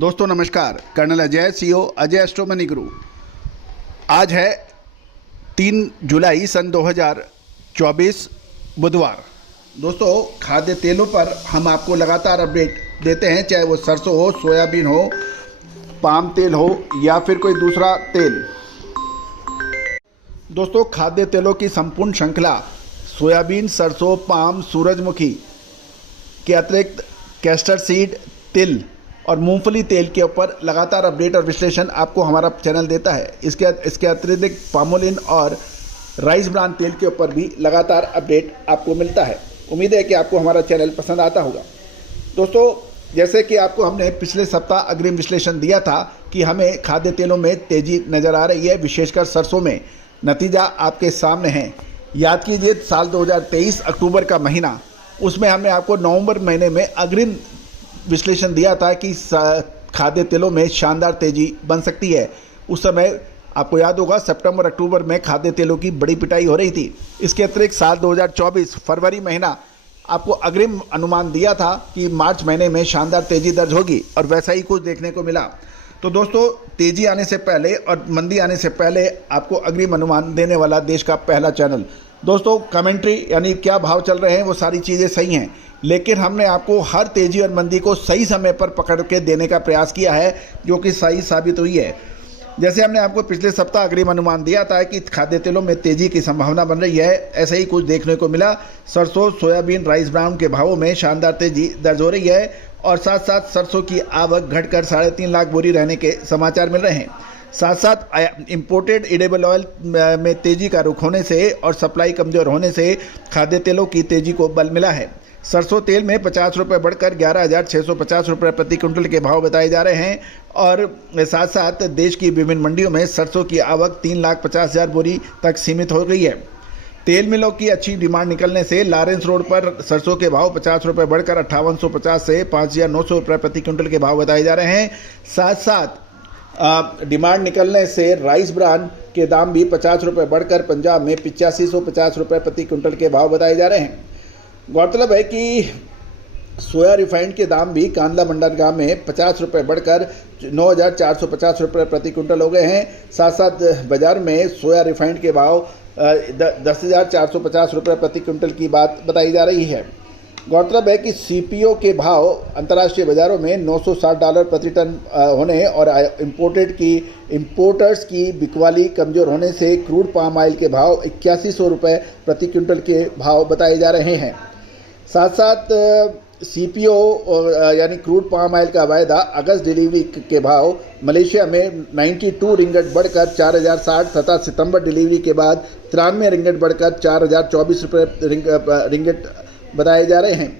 दोस्तों नमस्कार, colonel Ajay CO Ajay astro money Guru. आज है 3 जुलाई सन 2024 बुधवार। दोस्तों खाद्य तेलों पर हम आपको लगातार अपडेट देते हैं, चाहे वो सरसों हो, सोयाबीन हो, पाम तेल हो या फिर कोई दूसरा तेल। दोस्तों खाद्य तेलों की संपूर्ण श्रृंखला सोयाबीन, सरसों, पाम, सूरजमुखी के अतिरिक्त कैस्टर सीड, तिल और मूंगफली तेल के ऊपर लगातार अपडेट और विश्लेषण आपको हमारा चैनल देता है। इसके अतिरिक्त पामोलिन और राइस ब्रान तेल के ऊपर भी लगातार अपडेट आपको मिलता है। उम्मीद है कि आपको हमारा चैनल पसंद आता होगा। दोस्तों जैसे कि आपको हमने पिछले सप्ताह अग्रिम विश्लेषण दिया था कि हमें खाद्य तेलों में तेज़ी नज़र आ रही है, विशेषकर सरसों में। नतीजा आपके सामने है। याद कीजिए साल 2023 अक्टूबर का महीना, उसमें हमने आपको नवंबर महीने में अग्रिम विश्लेषण दिया था कि खाद्य तेलों में शानदार तेजी बन सकती है। उस समय आपको याद होगा सितंबर अक्टूबर में खाद्य तेलों की बड़ी पिटाई हो रही थी। इसके अतिरिक्त साल 2024 फरवरी महीना आपको अग्रिम अनुमान दिया था कि मार्च महीने में शानदार तेजी दर्ज होगी और वैसा ही कुछ देखने को मिला। तो दोस्तों तेजी आने से पहले और मंदी आने से पहले आपको अग्रिम अनुमान देने वाला देश का पहला चैनल। दोस्तों कमेंट्री यानी क्या भाव चल रहे हैं वो सारी चीज़ें सही हैं, लेकिन हमने आपको हर तेजी और मंदी को सही समय पर पकड़ के देने का प्रयास किया है, जो कि सही साबित हुई है। जैसे हमने आपको पिछले सप्ताह अग्रिम अनुमान दिया था कि खाद्य तेलों में तेजी की संभावना बन रही है, ऐसा ही कुछ देखने को मिला। सरसों, सोयाबीन, राइस ब्राउन के भावों में शानदार तेजी दर्ज हो रही है और साथ साथ सरसों की आवक घटकर 3.5 लाख बोरी रहने के समाचार मिल रहे हैं। साथ साथ इंपोर्टेड एडिबल ऑयल में तेजी का रुख होने से और सप्लाई कमजोर होने से खाद्य तेलों की तेजी को बल मिला है। सरसों तेल में 50 रुपये बढ़कर 11,650 रुपये प्रति क्विंटल के भाव बताए जा रहे हैं और साथ साथ देश की विभिन्न मंडियों में सरसों की आवक 3,50,000 बोरी तक सीमित हो गई है। तेल मिलों की अच्छी डिमांड निकलने से लॉरेंस रोड पर सरसों के भाव 50 रुपये बढ़कर 5850 से 5,900 रुपये प्रति क्विंटल के भाव बताए जा रहे हैं। साथ साथ डिमांड निकलने से राइस ब्रान के दाम भी 50 रुपये बढ़कर पंजाब में 8550 रुपये प्रति क्विंटल के भाव बताए जा रहे हैं। गौरतलब है कि सोया रिफाइंड के दाम भी कांदला मंडलगांव में 50 रुपये बढ़कर 9,450 रुपये प्रति क्विंटल हो गए हैं। साथ साथ बाजार में सोया रिफाइंड के भाव 10,450 रुपये प्रति क्विंटल की बात बताई जा रही है। गौरतलब है कि सीपीओ के भाव अंतर्राष्ट्रीय बाजारों में $960 प्रति टन होने और इंपोर्टर्स की बिकवाली कमज़ोर होने से क्रूड पाम ऑयल के भाव 8100 रुपये प्रति क्विंटल के भाव बताए जा रहे हैं। साथ साथ सीपीओ यानी क्रूड पाम ऑयल का वायदा अगस्त डिलीवरी के भाव मलेशिया में 92 रिंगट बढ़कर 4,060 तथा सितंबर डिलीवरी के बाद 93 रिंगट बढ़कर 4,024 रुपये रिंगट बताए जा रहे हैं।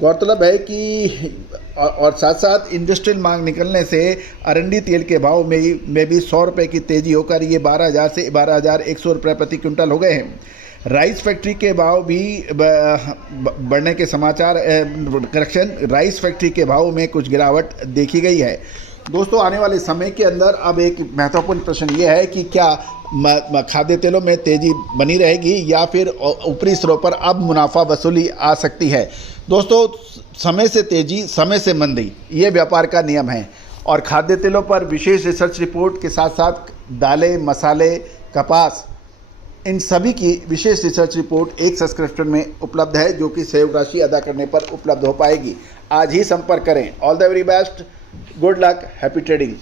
गौरतलब है कि और साथ साथ इंडस्ट्रियल मांग निकलने से अरंडी तेल के भाव में भी 100 रुपये की तेजी होकर ये 12,000 से 12,100 रुपये प्रति क्विंटल हो गए हैं। राइस फैक्ट्री के भाव भी बढ़ने के समाचार राइस फैक्ट्री के भाव में कुछ गिरावट देखी गई है। दोस्तों आने वाले समय के अंदर अब एक महत्वपूर्ण प्रश्न ये है कि क्या खाद्य तेलों में तेजी बनी रहेगी या फिर ऊपरी स्तरों पर अब मुनाफा वसूली आ सकती है। दोस्तों समय से तेजी, समय से मंदी, ये व्यापार का नियम है और खाद्य तेलों पर विशेष रिसर्च रिपोर्ट के साथ साथ दालें, मसाले, कपास, इन सभी की विशेष रिसर्च रिपोर्ट एक सब्सक्रिप्शन में उपलब्ध है, जो कि सहयोग राशि अदा करने पर उपलब्ध हो पाएगी। आज ही संपर्क करें। All the very best, good luck, happy trading.